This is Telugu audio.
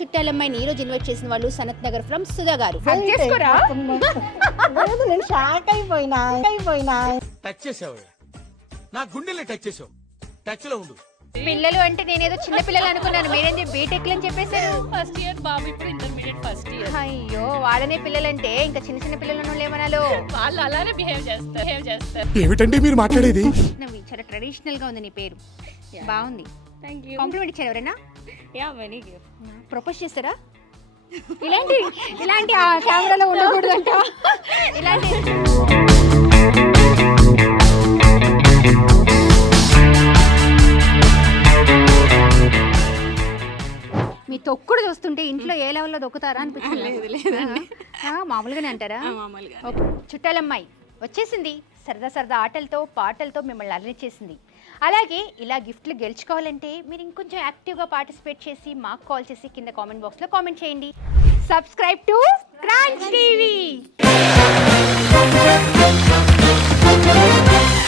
చుట్టాలమ్మాయిని ఈ రోజు ఇన్వైట్ చేసిన వాళ్ళు సనత్ నగర్ ఫ్రమ్ సుధా గారు. నేను షాక్ అయిపోయినా టచ్ చేసావు, నా గుండెల్ని టచ్ చేసావు. టచ్ లో ఉండు. పిల్లలు అంటే నేనేదో చిన్న పిల్లలు అనుకున్నాను, మీరేంటి బీటెక్ అని చెప్పేశారు. ఫస్ట్ ఇయర్ బాబు ఇప్పుడు ఇంటర్మీడియట్ ఫస్ట్ ఇయర్. అయ్యో వాళ్ళనే పిల్లలంటే ఇంకా చిన్న చిన్న పిల్లలను ఏమనాలో. వాళ్ళు అలానే బిహేవ్ చేస్తారు. ఏమిటండి మీరు మాట్లాడేది? చాలా ట్రెడిషనల్ గా ఉంది నీ పేరు, బాగుంది. Thank you. కాంప్లిమెంట్ ఇచ్చారు ఎవరైనా? Yeah many gift. ప్రపోజ్ చేస్తారా? ఇలాంటి ఆ కెమెరాలో ఉండకూడదు అంట. ఇలాంటి మీ తొక్కుడు చూస్తుంటే ఇంట్లో ఏ లెవెల్లో దొక్కుతారా అనిపించింది. మామూలుగానే అంటారా? మామూలుగా. ఓకే, చుట్టాలమ్మాయి వచ్చేసింది. సరదా ఆటలతో పాటలతో మిమ్మల్ని అలరించేసింది. అలాగే ఇలా గిఫ్ట్లు గెలుచుకోవాలంటే మీరు ఇంకొంచెం యాక్టివ్గా పార్టిసిపేట్ చేసి మాకు కాల్ చేసి కింద కామెంట్ బాక్స్లో కామెంట్ చేయండి. Subscribe to క్రాంచీ.